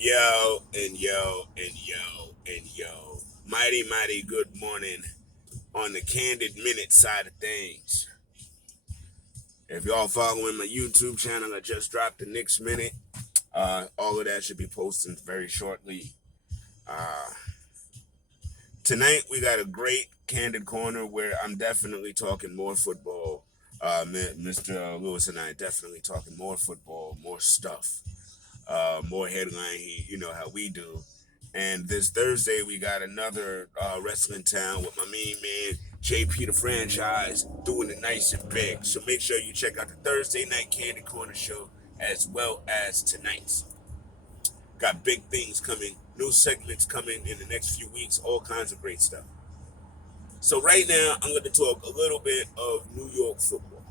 Yo and yo and yo and yo. Mighty, mighty good morning on the Candid Minute side of things. If y'all following my YouTube channel, I just dropped the next minute. All of that should be posting very shortly. Uh, Tonight we got a great Candid Corner where I'm definitely talking more football. Mr. Lewis and I definitely talking more football, more stuff. More headline, you know how we do. And this Thursday, we got another Wrestling Town with my main man, JP the franchise, doing it nice and big. So make sure you check out the Thursday night Candy Corner show as well as tonight's. Got big things coming, new segments coming in the next few weeks, all kinds of great stuff. So right now, I'm going to talk a little bit of New York football,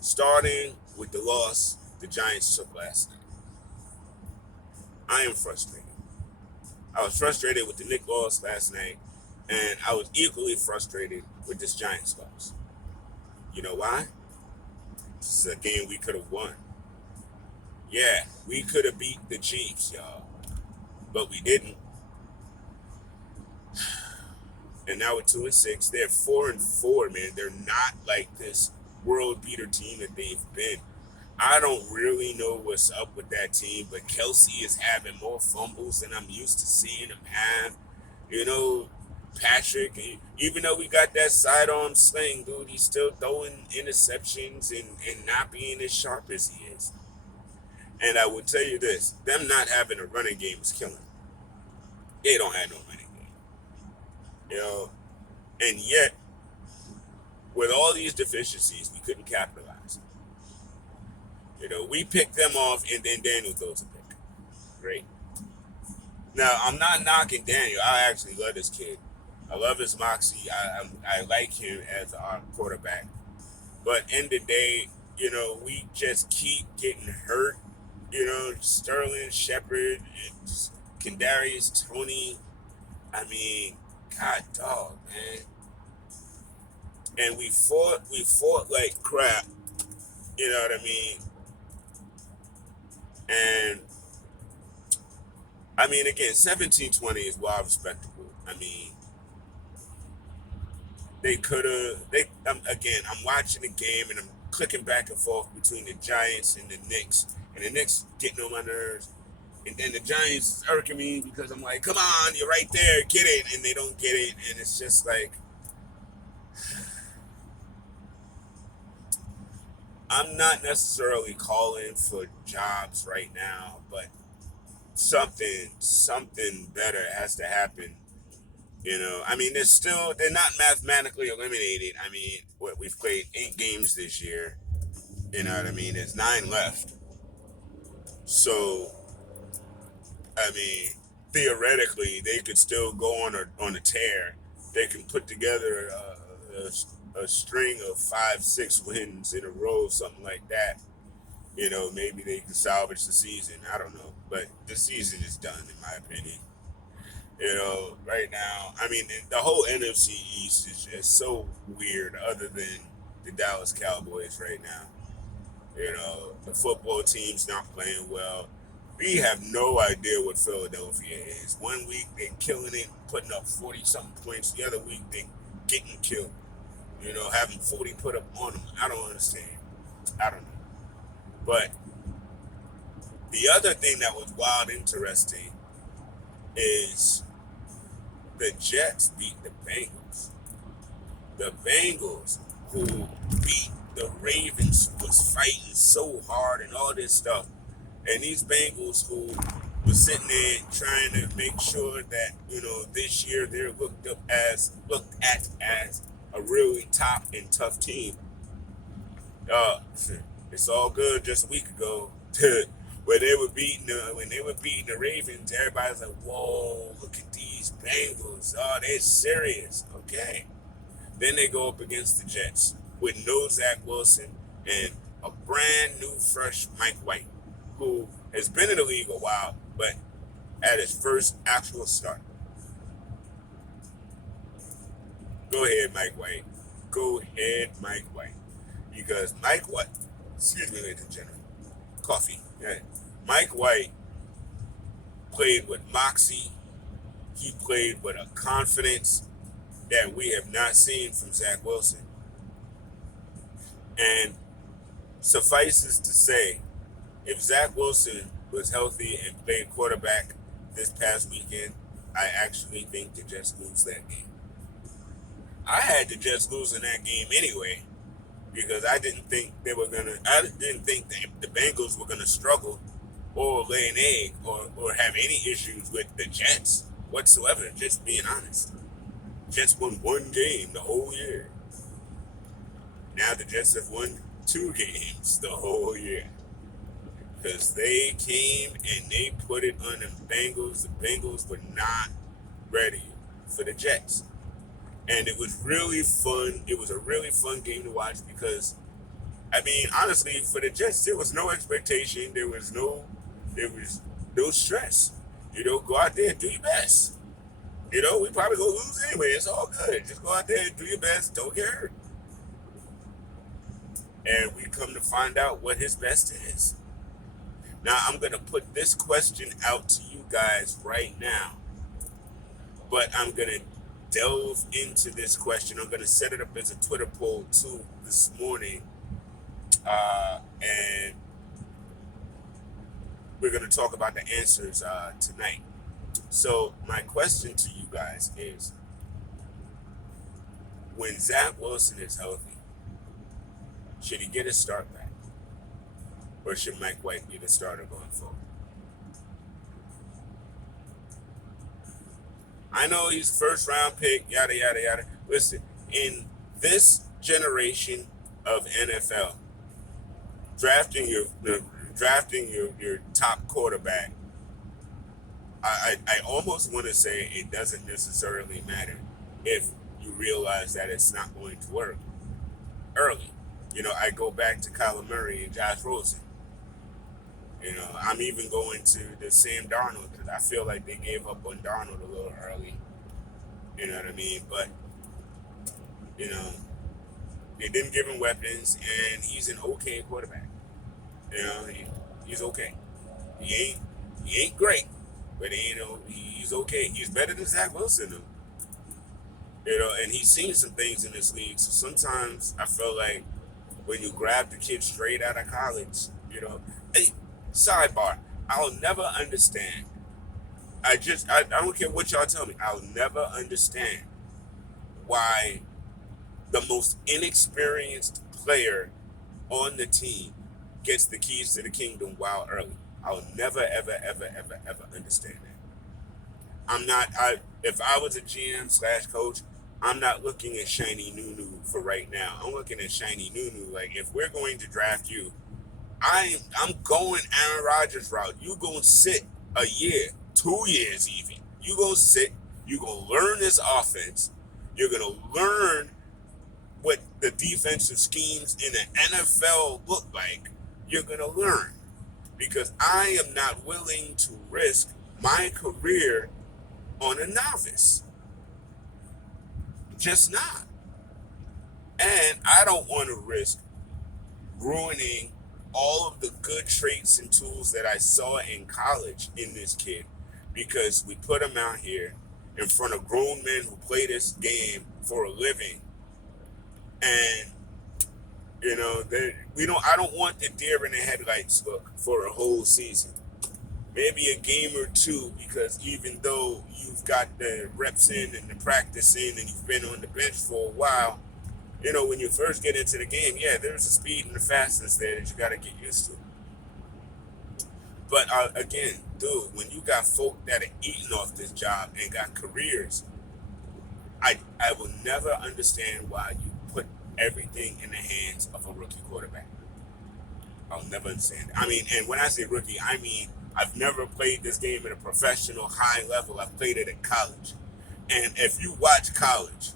starting with the loss the Giants took last night. I am frustrated. I was frustrated with the Knicks loss last night, and I was equally frustrated with this Giants loss. You know why? This is a game we could have won. Yeah, we could have beat the Chiefs, y'all, but we didn't. And now we're 2-6. They're 4-4, man. They're not like this world beater team that they've been. I don't really know what's up with that team, but Kelsey is having more fumbles than I'm used to seeing him have. You know, Patrick, even though we got that sidearm sling, dude, he's still throwing interceptions and not being as sharp as he is. And I will tell you this, them not having a running game is killing them. They don't have no running game. You know, and yet, with all these deficiencies, we couldn't capitalize. You know, we picked them off, and then Daniel throws a pick. Great. Now, I'm not knocking Daniel. I actually love this kid. I love his moxie. I like him as our quarterback. But in the day, you know, we just keep getting hurt. You know, Sterling, Shepard, Kendarius, Tony. I mean, God dog, man. And we fought like crap. You know what I mean? And I mean, again, 17-20 is wild respectable. I mean, they could have. Again, I'm watching the game and I'm clicking back and forth between the Giants and the Knicks, and the Knicks getting on my nerves, and then the Giants irking me because I'm like, "Come on, you're right there, get it," and they don't get it, and it's just like, I'm not necessarily calling for jobs right now, but something better has to happen. You know, I mean, they're not mathematically eliminated. I mean, we've played 8 games this year. You know what I mean? There's 9 left. So, I mean, theoretically, they could still go on a tear. They can put together a string of 5, 6 wins in a row, something like that. You know, maybe they can salvage the season. I don't know, but the season is done, in my opinion. You know, right now, I mean, the whole NFC East is just so weird, other than the Dallas Cowboys right now. You know, the football team's not playing well. We have no idea what Philadelphia is. One week they're killing it, putting up 40 something points. The other week they're getting killed. You know, having 40 put up on them. I don't understand. I don't know. But the other thing that was wild interesting is the Jets beat the Bengals. The Bengals, who beat the Ravens, was fighting so hard and all this stuff. And these Bengals who was sitting there trying to make sure that, you know, this year they're looked at as a really top and tough team. Uh, it's all good just a week ago. When they were beating the Ravens, everybody's like, "Whoa, look at these Bengals! Oh, they're serious." Okay, then they go up against the Jets with no Zach Wilson and a brand new, fresh Mike White, who has been in the league a while, but at his first actual start. Go ahead, Mike White. Go ahead, Mike White. Because Mike White, excuse me, ladies and gentlemen, coffee. Yeah. Mike White played with moxie. He played with a confidence that we have not seen from Zach Wilson. And suffices to say, if Zach Wilson was healthy and played quarterback this past weekend, I actually think the Jets lose that game. I had the Jets losing that game anyway because I didn't think the Bengals were gonna struggle or lay an egg or have any issues with the Jets whatsoever. Just being honest, Jets won one game the whole year. Now the Jets have won 2 games the whole year because they came and they put it on the Bengals. The Bengals were not ready for the Jets. And it was really fun. It was a really fun game to watch because, I mean, honestly, for the Jets, there was no expectation. There was no stress. Go out there and do your best. We probably gonna lose anyway. It's all good. Just go out there and do your best. Don't get hurt. And we come to find out what his best is. Now, I'm gonna put this question out to you guys right now, but I'm gonna delve into this question. I'm going to set it up as a Twitter poll too this morning, and we're going to talk about the answers tonight. So my question to you guys is, when Zach Wilson is healthy, should he get his start back, or should Mike White be the starter going forward? I know he's first round pick, yada, yada, yada. Listen, in this generation of NFL, drafting your top quarterback, I almost want to say it doesn't necessarily matter if you realize that it's not going to work early. I go back to Kyler Murray and Josh Rosen. I'm even going to the Sam Darnold because I feel like they gave up on Darnold a little early. You know what I mean? But, they didn't give him weapons, and he's an okay quarterback. He's okay. He ain't great, but he's okay. He's better than Zach Wilson, though. And he's seen some things in this league. So sometimes I feel like when you grab the kid straight out of college, hey, sidebar, I'll never understand. I don't care what y'all tell me. I'll never understand why the most inexperienced player on the team gets the keys to the kingdom while early. I'll never, ever, ever, ever, ever understand that. If I was a GM/coach, I'm not looking at shiny Nunu for right now. I'm looking at shiny Nunu. Like, if we're going to draft you, I'm going Aaron Rodgers route. You gonna sit a year, 2 years even. You gonna sit. You gonna learn this offense. You're gonna learn what the defensive schemes in the NFL look like. You're gonna learn, because I am not willing to risk my career on a novice. Just not. And I don't want to risk ruining all of the good traits and tools that I saw in college in this kid, because we put him out here in front of grown men who play this game for a living, and I don't want the deer in the headlights look for a whole season. Maybe a game or two, because even though you've got the reps in and the practice in and you've been on the bench for a while, when you first get into the game, yeah, there's a speed and the fastness there that you got to get used to. But again, dude, when you got folk that are eating off this job and got careers, I will never understand why you put everything in the hands of a rookie quarterback. I'll never understand. I mean, and when I say rookie, I mean I've never played this game at a professional high level. I've played it at college. And if you watch college,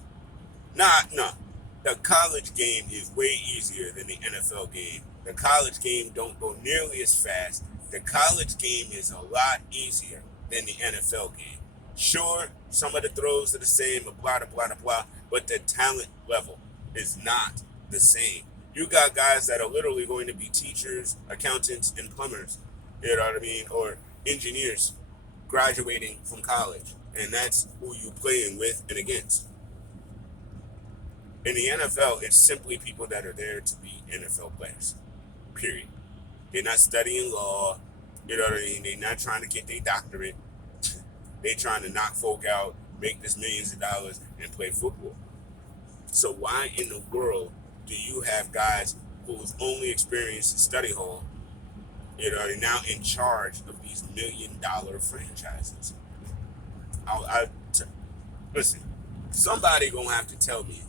the college game is way easier than the NFL game. The college game don't go nearly as fast. The college game is a lot easier than the NFL game. Sure, some of the throws are the same, blah, blah, blah, blah, but the talent level is not the same. You got guys that are literally going to be teachers, accountants, and plumbers, you know what I mean, or engineers, graduating from college, and that's who you playing with and against. In the NFL, it's simply people that are there to be NFL players. Period. They're not studying law. You know what I mean? They're not trying to get their doctorate. They're trying to knock folk out, make this millions of dollars, and play football. So why in the world do you have guys whose only experience is study hall, are now in charge of these $1 million franchises? Listen, somebody gonna have to tell me.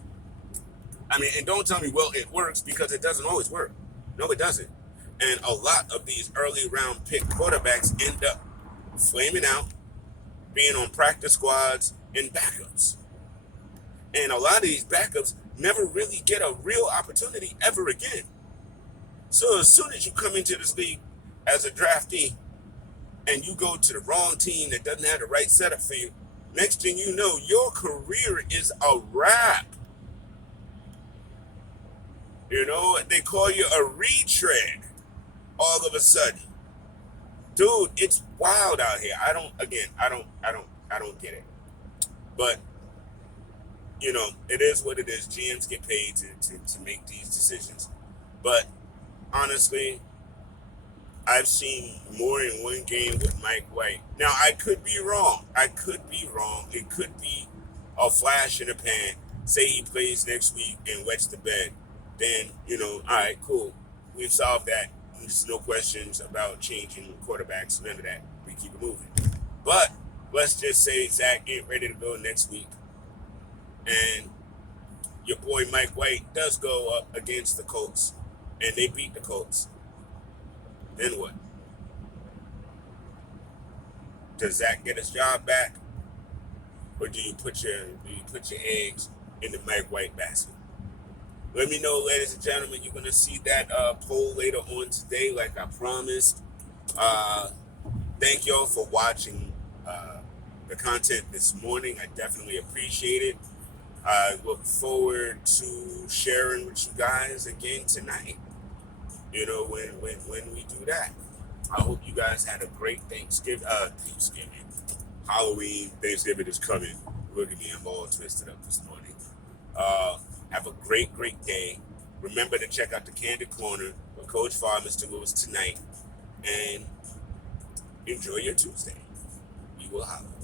I mean, and don't tell me, well, it works, because it doesn't always work. No, it doesn't. And a lot of these early round pick quarterbacks end up flaming out, being on practice squads and backups. And a lot of these backups never really get a real opportunity ever again. So as soon as you come into this league as a draftee and you go to the wrong team that doesn't have the right setup for you, next thing you know, your career is a wrap. They call you a retread all of a sudden. Dude, it's wild out here. I don't get it. But it is what it is. GMs get paid to make these decisions. But honestly, I've seen more in one game with Mike White. Now, I could be wrong. It could be a flash in the pan. Say he plays next week and wets the bed. Then, all right, cool. We've solved that. There's no questions about changing quarterbacks. None of that. We keep it moving. But let's just say Zach ain't ready to go next week, and your boy Mike White does go up against the Colts, and they beat the Colts. Then what? Does Zach get his job back, or do you put your eggs in the Mike White basket? Let me know, ladies and gentlemen. You're going to see that poll later on today, like I promised. Thank y'all for watching the content this morning. I definitely appreciate it. I look forward to sharing with you guys again tonight, when we do that. I hope you guys had a great Thanksgiving. Halloween, Thanksgiving is coming. Look at me, I'm all twisted up this morning. Have a great, great day. Remember to check out the Candid Corner with Coach Farr, Mr. Lewis tonight. And enjoy your Tuesday. We will holler.